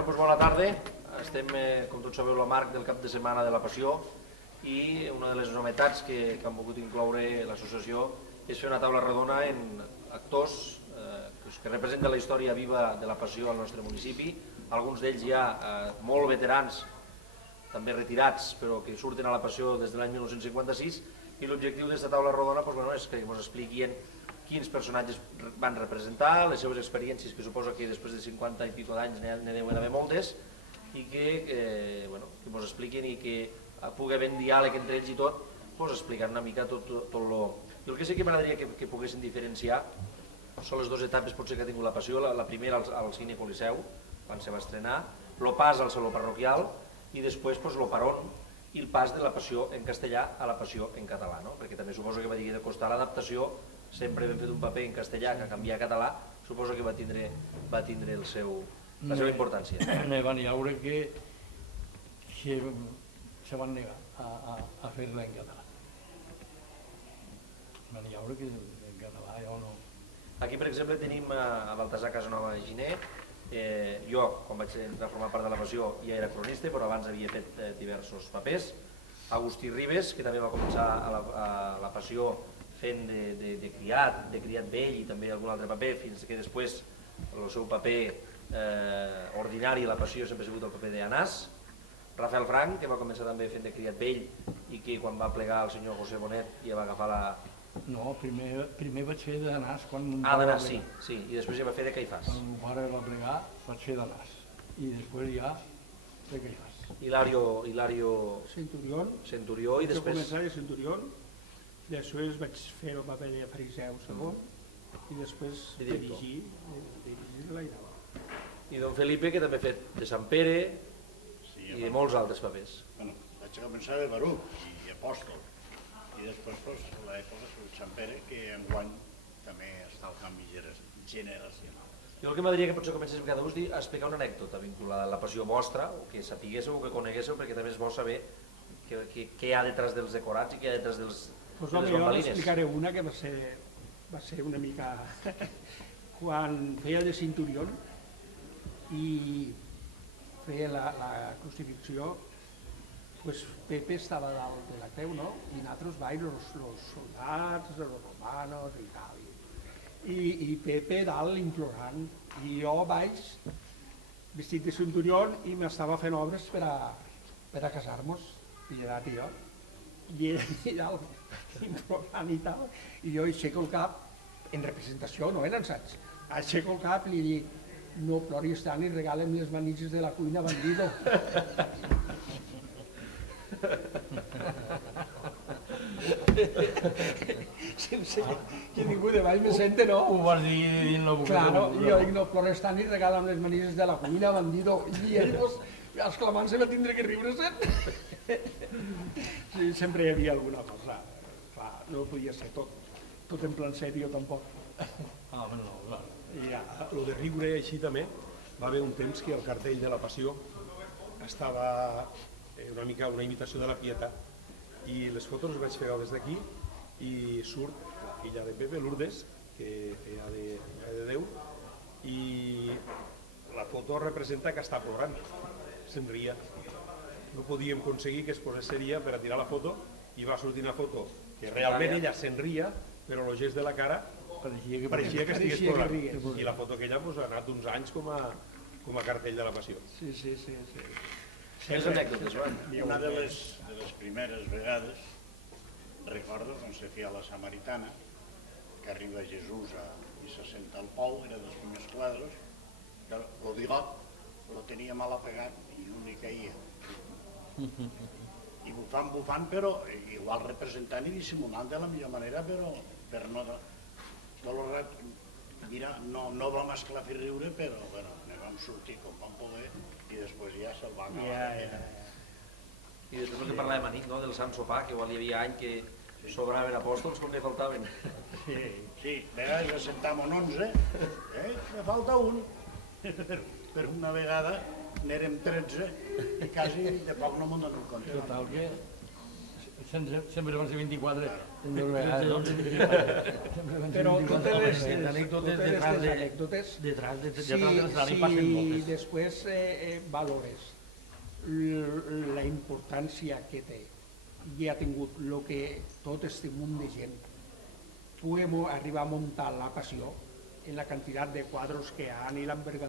Bueno, doncs bona tarda. Estem, com tots sabeu, al marc del cap de setmana de la Passió i una de les novetats que han volgut incloure l'associació és fer una taula redona en actors que representen la història viva de la Passió al nostre municipi, alguns d'ells ja molt veterans, també retirats, però que surten a la Passió des de l'any 1956, i l'objectiu d'aquesta taula rodona és que ens expliquin quins personatges van representar, les seves experiències, que suposo que després de 50 i pico d'anys n'hi deuen haver moltes, i que ens expliquin i que pugui haver un diàleg entre ells i tot, explicant una mica tot lo... I el que sí que m'agradaria que poguessin diferenciar són les dues etapes potser que ha tingut la Passió, la primera al Cine Coliseu, quan se va estrenar, el pas al Saló Parroquial i després el Parón i el pas de la Passió en castellà a la Passió en català, perquè també suposo que va dir que de costar l'adaptació, sempre hem fet un paper en castellà que a canviar a català, suposo que va tindre la seva importància. Ne van veure que se van negar a fer-la en català. Van veure que en català ja no... Aquí, per exemple, tenim a Baltasar Casanova Giner. Jo, quan vaig entrar a formar part de la Passió, ja era cronista, però abans havia fet diversos papers. Agustí Ribes, que també va començar a la Passió fent de criat vell i també algun altre paper, fins que després el seu paper ordinari a la Passió sempre ha sigut el paper d'Anàs. Rafael Frank, que va començar també fent de criat vell i que quan va plegar el senyor José Bonet ja va agafar la... No, primer vaig fer d'Anàs quan... d'Anàs, sí, i després ja va fer de Caifàs. Quan el meu pare va plegar vaig fer d'Anàs i després ja de Caifàs. Hilario Centurió i després... Jo començava de Centurió, després vaig fer el paper de fariseu segon i després dirigir l'Airava. I don Felipe, que també ha fet de Sant Pere i de molts altres papers. Vaig començar de Barú i Apòstol i després l'època de Sant Pere, que enguany també està al canvi generacional. Jo el que m'agradaria que potser comencéssim cada ús a explicar una anècdota vinculada a la Passió vostra, o que sapiguéssiu o que coneguéssiu, perquè també és bo saber què hi ha detrás dels decorats i què hi ha detrás de les bambalines. Jo n'explicaré una que va ser una mica... Quan feia de Centurió i feia la crucifixió, Pepe estava dalt de la creu, no? I nosaltres vaig, els soldats, els romanos i tal. I Pepe dalt implorant. I jo vaig, vestit de Centurió, i m'estava fent obres per a casar-nos, i era jo. I ell dalt implorant i tal. I jo aixeco el cap, en representació, no en ensaig. Aixeco el cap i li dic: no ploris tant i regala'm les manises de la cuina, bandido. Que ningú de baix me sente, no? Ho vas dir dient la boca. Claro, jo dic: no ploris tant i regala'm les manises de la cuina, bandido. I ell, exclamant-se, va tindre que riure-se'n. Sí, sempre hi havia alguna cosa. Clar, no podia ser tot en plan sèrio, tampoc. Bueno, clar. I el de riure així també, va haver un temps que el cartell de la Passió estava una mica una imitació de la Pietat i les fotos les vaig fer des d'aquí i surt la filla de Pepe, Lourdes, que feia de Déu, i la foto representa que està plorant, se'n ria. No podíem aconseguir que es posés seria per a tirar la foto i va sortir una foto que realment ella se'n ria, però el gest de la cara pareixia que estigués plorant. I la foto aquella ha anat uns anys com a cartell de la Passió. Sí. Quines anècdotes, Joan? Una de les primeres vegades, recordo quan se feia la Samaritana, que arriba Jesús i se senta al pou, era dels primers quadres, que el bigot lo tenia mal apagat i no li caia. I bufant, però igual representant i dissimulant de la millor manera, però per no... Mira, no vam esclafir riure, però ne vam sortir com vam poder i després ja se'l va acabar. I després el que parlàvem a nit, del Sant Sopar, que igual hi havia any que sobraven apòstols com que faltaven. Sí, a vegades ja sentàvem 11, me falta un. Per una vegada n'érem 13 i quasi de poc no m'ho dono compte. Total que Sempre van ser 24. Però totes les anècdotes anècdotes, detrás si passen moltes. després valores la importància que té i ha tingut el que tot este munt de gent puguem arribar a muntar la passió en la quantitat de quadros que hi ha i l'envergadura